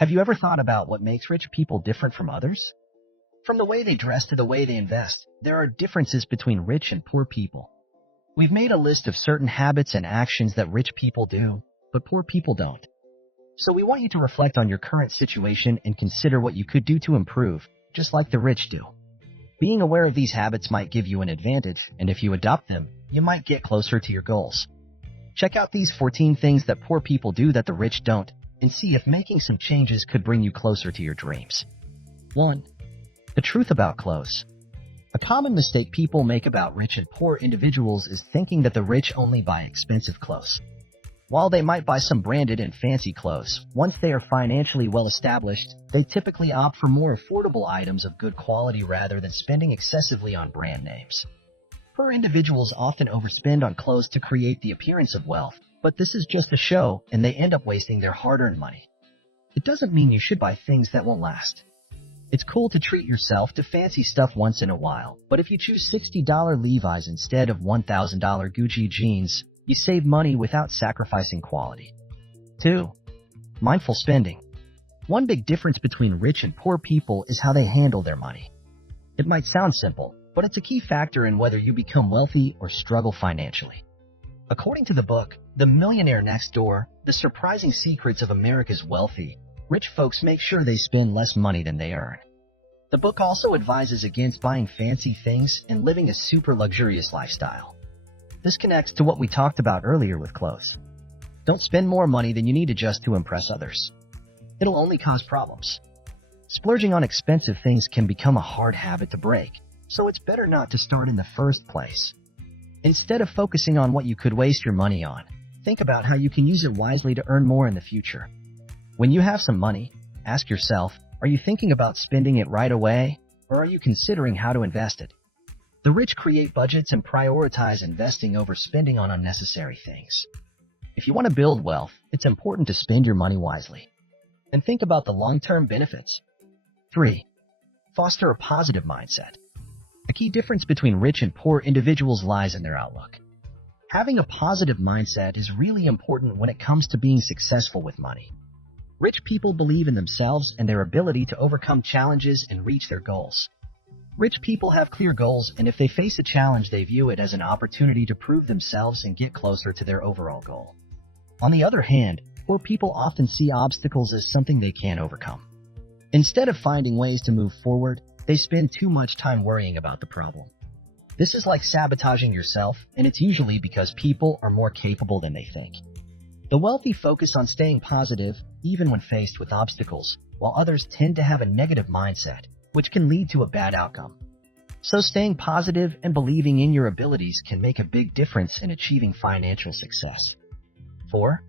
Have you ever thought about what makes rich people different from others? From the way they dress to the way they invest, there are differences between rich and poor people. We've made a list of certain habits and actions that rich people do, but poor people don't. So we want you to reflect on your current situation and consider what you could do to improve, just like the rich do. Being aware of these habits might give you an advantage, and if you adopt them, you might get closer to your goals. Check out these 14 things that poor people do that the rich don't, and see if making some changes could bring you closer to your dreams. 1. The truth about clothes. A common mistake people make about rich and poor individuals is thinking that the rich only buy expensive clothes. While they might buy some branded and fancy clothes, once they are financially well established, they typically opt for more affordable items of good quality rather than spending excessively on brand names. Poor individuals often overspend on clothes to create the appearance of wealth, but this is just a show and they end up wasting their hard-earned money. It doesn't mean you should buy things that won't last. It's cool to treat yourself to fancy stuff once in a while, but if you choose $60 Levi's instead of $1,000 Gucci jeans, you save money without sacrificing quality. 2. Mindful spending. One big difference between rich and poor people is how they handle their money. It might sound simple, but it's a key factor in whether you become wealthy or struggle financially. According to the book, The Millionaire Next Door, The Surprising Secrets of America's Wealthy, rich folks make sure they spend less money than they earn. The book also advises against buying fancy things and living a super luxurious lifestyle. This connects to what we talked about earlier with clothes. Don't spend more money than you need just to impress others. It'll only cause problems. Splurging on expensive things can become a hard habit to break, so it's better not to start in the first place. Instead of focusing on what you could waste your money on, think about how you can use it wisely to earn more in the future. When you have some money, ask yourself, are you thinking about spending it right away, or are you considering how to invest it? The rich create budgets and prioritize investing over spending on unnecessary things. If you want to build wealth, it's important to spend your money wisely. And think about the long-term benefits. 3. Foster a positive mindset. A key difference between rich and poor individuals lies in their outlook. Having a positive mindset is really important when it comes to being successful with money. Rich people believe in themselves and their ability to overcome challenges and reach their goals. Rich people have clear goals, and if they face a challenge, they view it as an opportunity to prove themselves and get closer to their overall goal. On the other hand, poor people often see obstacles as something they can't overcome. Instead of finding ways to move forward, they spend too much time worrying about the problem. This is like sabotaging yourself, and it's usually because people are more capable than they think. The wealthy focus on staying positive, even when faced with obstacles, while others tend to have a negative mindset, which can lead to a bad outcome. So staying positive and believing in your abilities can make a big difference in achieving financial success. 4.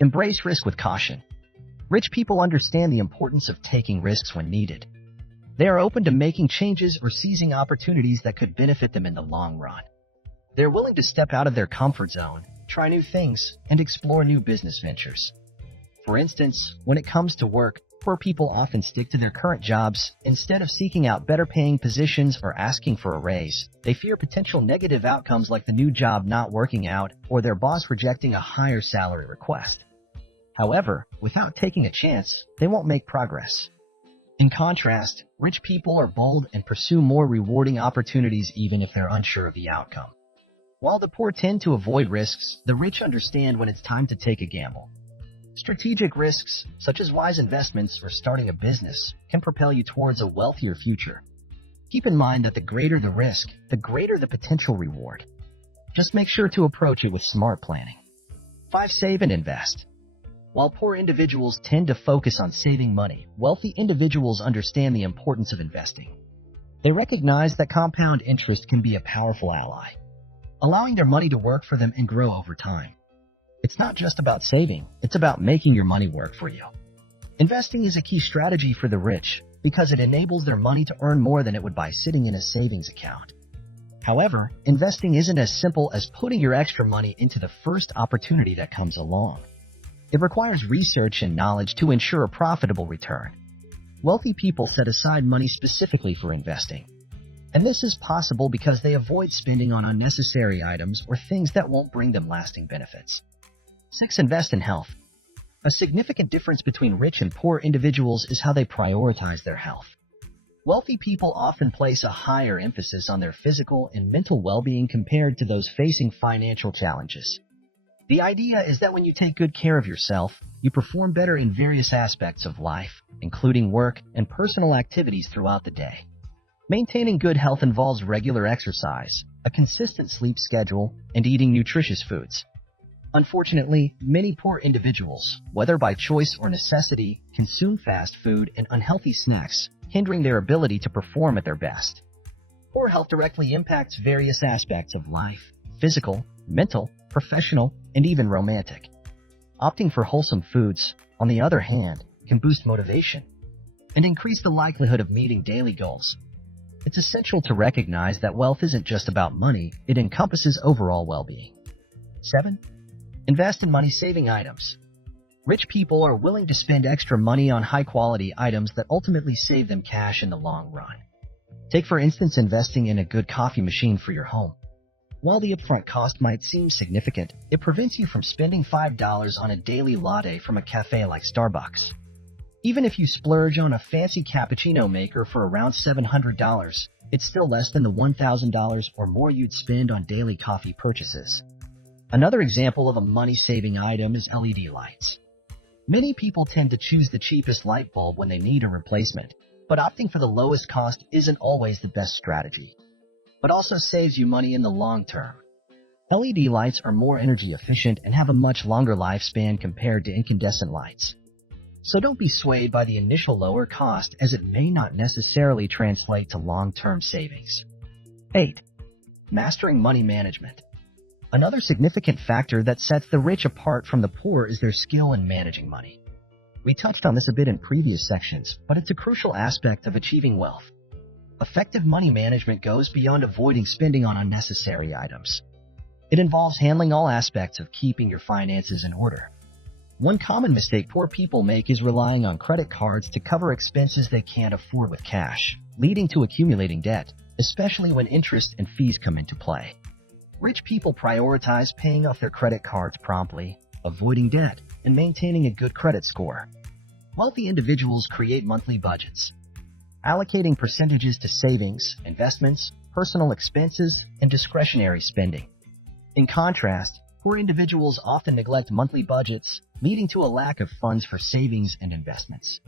Embrace risk with caution. Rich people understand the importance of taking risks when needed. They are open to making changes or seizing opportunities that could benefit them in the long run. They're willing to step out of their comfort zone, try new things, and explore new business ventures. For instance, when it comes to work, poor people often stick to their current jobs instead of seeking out better-paying positions or asking for a raise. They fear potential negative outcomes like the new job not working out or their boss rejecting a higher salary request. However, without taking a chance, they won't make progress. In contrast, rich people are bold and pursue more rewarding opportunities even if they're unsure of the outcome. While the poor tend to avoid risks, the rich understand when it's time to take a gamble. Strategic risks, such as wise investments or starting a business, can propel you towards a wealthier future. Keep in mind that the greater the risk, the greater the potential reward. Just make sure to approach it with smart planning. 5. Save and invest. While poor individuals tend to focus on saving money, wealthy individuals understand the importance of investing. They recognize that compound interest can be a powerful ally, allowing their money to work for them and grow over time. It's not just about saving, it's about making your money work for you. Investing is a key strategy for the rich because it enables their money to earn more than it would by sitting in a savings account. However, investing isn't as simple as putting your extra money into the first opportunity that comes along. It requires research and knowledge to ensure a profitable return. Wealthy people set aside money specifically for investing. And this is possible because they avoid spending on unnecessary items or things that won't bring them lasting benefits. 6. Invest in health. A significant difference between rich and poor individuals is how they prioritize their health. Wealthy people often place a higher emphasis on their physical and mental well-being compared to those facing financial challenges. The idea is that when you take good care of yourself, you perform better in various aspects of life, including work and personal activities throughout the day. Maintaining good health involves regular exercise, a consistent sleep schedule, and eating nutritious foods. Unfortunately, many poor individuals, whether by choice or necessity, consume fast food and unhealthy snacks, hindering their ability to perform at their best. Poor health directly impacts various aspects of life: physical, mental, professional, and even romantic. Opting for wholesome foods, on the other hand, can boost motivation and increase the likelihood of meeting daily goals. It's essential to recognize that wealth isn't just about money, it encompasses overall well-being. 7. Invest in money-saving items. Rich people are willing to spend extra money on high-quality items that ultimately save them cash in the long run. Take, for instance, investing in a good coffee machine for your home. While the upfront cost might seem significant, it prevents you from spending $5 on a daily latte from a cafe like Starbucks. Even if you splurge on a fancy cappuccino maker for around $700, it's still less than the $1,000 or more you'd spend on daily coffee purchases. Another example of a money-saving item is LED lights. Many people tend to choose the cheapest light bulb when they need a replacement, but opting for the lowest cost isn't always the best strategy, but also saves you money in the long term. LED lights are more energy efficient and have a much longer lifespan compared to incandescent lights. So don't be swayed by the initial lower cost, as it may not necessarily translate to long-term savings. 8. Mastering money management. Another significant factor that sets the rich apart from the poor is their skill in managing money. We touched on this a bit in previous sections, but it's a crucial aspect of achieving wealth. Effective money management goes beyond avoiding spending on unnecessary items. It involves handling all aspects of keeping your finances in order. One common mistake poor people make is relying on credit cards to cover expenses they can't afford with cash, leading to accumulating debt, especially when interest and fees come into play. Rich people prioritize paying off their credit cards promptly, avoiding debt, and maintaining a good credit score. Wealthy individuals create monthly budgets, allocating percentages to savings, investments, personal expenses, and discretionary spending. In contrast, poor individuals often neglect monthly budgets, leading to a lack of funds for savings and investments.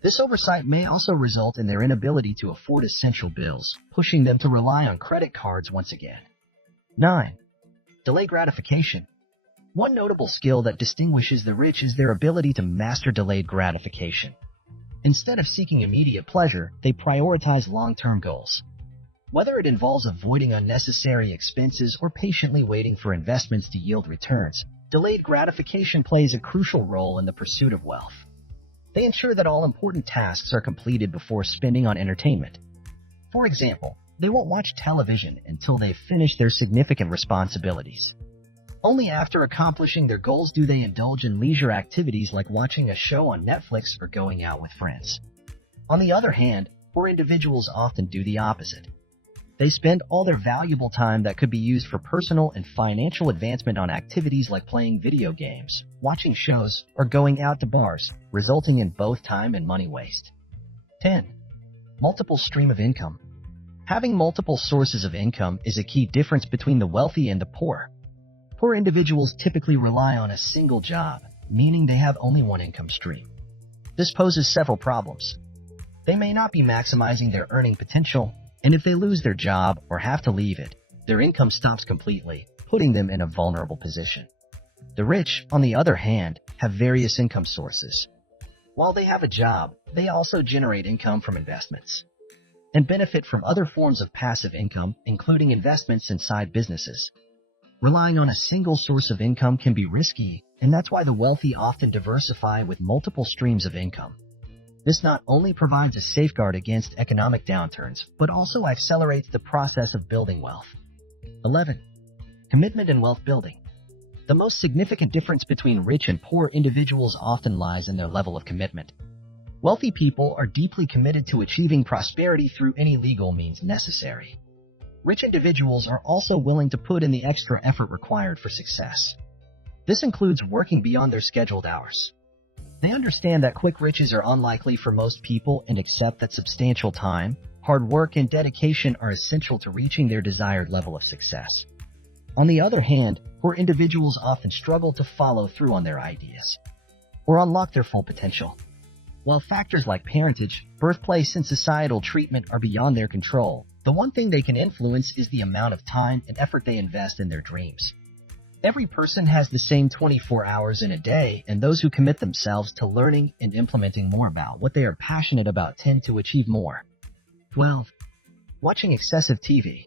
This oversight may also result in their inability to afford essential bills, pushing them to rely on credit cards once again. 9. Delay gratification. One notable skill that distinguishes the rich is their ability to master delayed gratification. Instead of seeking immediate pleasure, they prioritize long-term goals. Whether it involves avoiding unnecessary expenses or patiently waiting for investments to yield returns, delayed gratification plays a crucial role in the pursuit of wealth. They ensure that all important tasks are completed before spending on entertainment. For example, they won't watch television until they've finished their significant responsibilities. Only after accomplishing their goals do they indulge in leisure activities like watching a show on Netflix or going out with friends. On the other hand, poor individuals often do the opposite. They spend all their valuable time that could be used for personal and financial advancement on activities like playing video games, watching shows, or going out to bars, resulting in both time and money waste. 10. Multiple stream of income. Having multiple sources of income is a key difference between the wealthy and the poor. Poor individuals typically rely on a single job, meaning they have only one income stream. This poses several problems. They may not be maximizing their earning potential, and if they lose their job or have to leave it, their income stops completely, putting them in a vulnerable position. The rich, on the other hand, have various income sources. While they have a job, they also generate income from investments and benefit from other forms of passive income, including investments in side businesses. Relying on a single source of income can be risky, and that's why the wealthy often diversify with multiple streams of income. This not only provides a safeguard against economic downturns, but also accelerates the process of building wealth. 11. Commitment and wealth building. The most significant difference between rich and poor individuals often lies in their level of commitment. Wealthy people are deeply committed to achieving prosperity through any legal means necessary. Rich individuals are also willing to put in the extra effort required for success. This includes working beyond their scheduled hours, They understand that quick riches are unlikely for most people and accept that substantial time, hard work, and dedication are essential to reaching their desired level of success. On the other hand, poor individuals often struggle to follow through on their ideas or unlock their full potential. While factors like parentage, birthplace, and societal treatment are beyond their control, the one thing they can influence is the amount of time and effort they invest in their dreams. Every person has the same 24 hours in a day, and those who commit themselves to learning and implementing more about what they are passionate about tend to achieve more. 12. Watching excessive TV.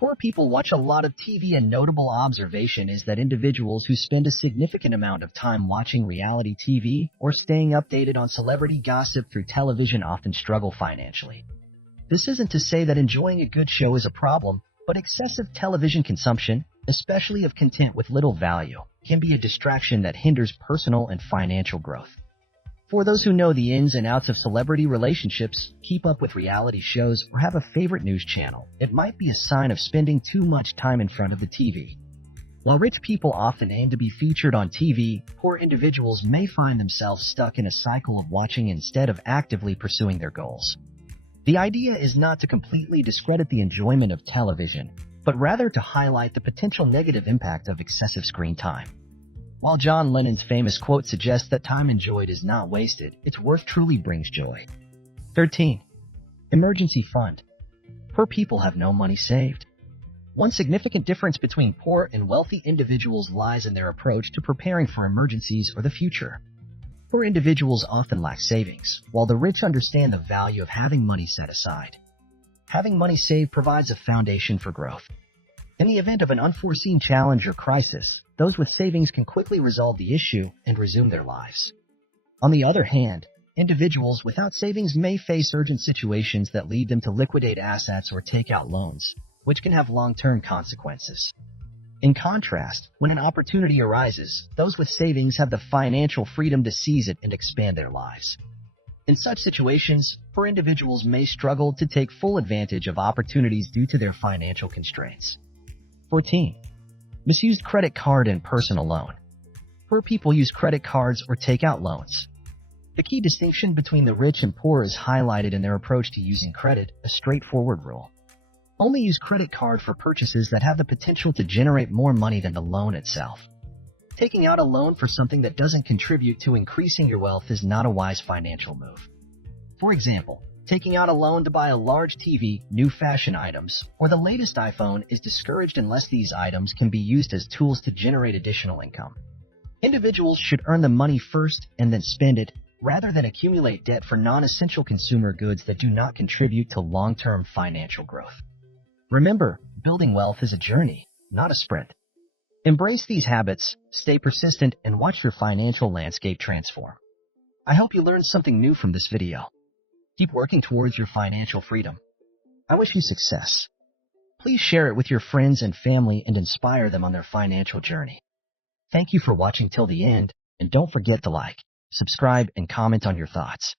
Poor people watch a lot of TV, and notable observation is that individuals who spend a significant amount of time watching reality TV or staying updated on celebrity gossip through television often struggle financially. This isn't to say that enjoying a good show is a problem, but excessive television consumption, especially of content with little value, can be a distraction that hinders personal and financial growth. For those who know the ins and outs of celebrity relationships, keep up with reality shows, or have a favorite news channel, it might be a sign of spending too much time in front of the TV. While rich people often aim to be featured on TV, poor individuals may find themselves stuck in a cycle of watching instead of actively pursuing their goals. The idea is not to completely discredit the enjoyment of television, but rather to highlight the potential negative impact of excessive screen time. While John Lennon's famous quote suggests that time enjoyed is not wasted, its worth truly brings joy. 13. Emergency fund. Poor people have no money saved. One significant difference between poor and wealthy individuals lies in their approach to preparing for emergencies or the future. Poor individuals often lack savings, while the rich understand the value of having money set aside. Having money saved provides a foundation for growth. In the event of an unforeseen challenge or crisis, those with savings can quickly resolve the issue and resume their lives. On the other hand, individuals without savings may face urgent situations that lead them to liquidate assets or take out loans, which can have long-term consequences. In contrast, when an opportunity arises, those with savings have the financial freedom to seize it and expand their lives. In such situations, poor individuals may struggle to take full advantage of opportunities due to their financial constraints. 14. Misused credit card and personal loan. Poor people use credit cards or take out loans. The key distinction between the rich and poor is highlighted in their approach to using credit, a straightforward rule. Only use credit card for purchases that have the potential to generate more money than the loan itself. Taking out a loan for something that doesn't contribute to increasing your wealth is not a wise financial move. For example, taking out a loan to buy a large TV, new fashion items, or the latest iPhone is discouraged unless these items can be used as tools to generate additional income. Individuals should earn the money first and then spend it, rather than accumulate debt for non-essential consumer goods that do not contribute to long-term financial growth. Remember, building wealth is a journey, not a sprint. Embrace these habits, stay persistent, and watch your financial landscape transform. I hope you learned something new from this video. Keep working towards your financial freedom. I wish you success. Please share it with your friends and family and inspire them on their financial journey. Thank you for watching till the end, and don't forget to like, subscribe, and comment on your thoughts.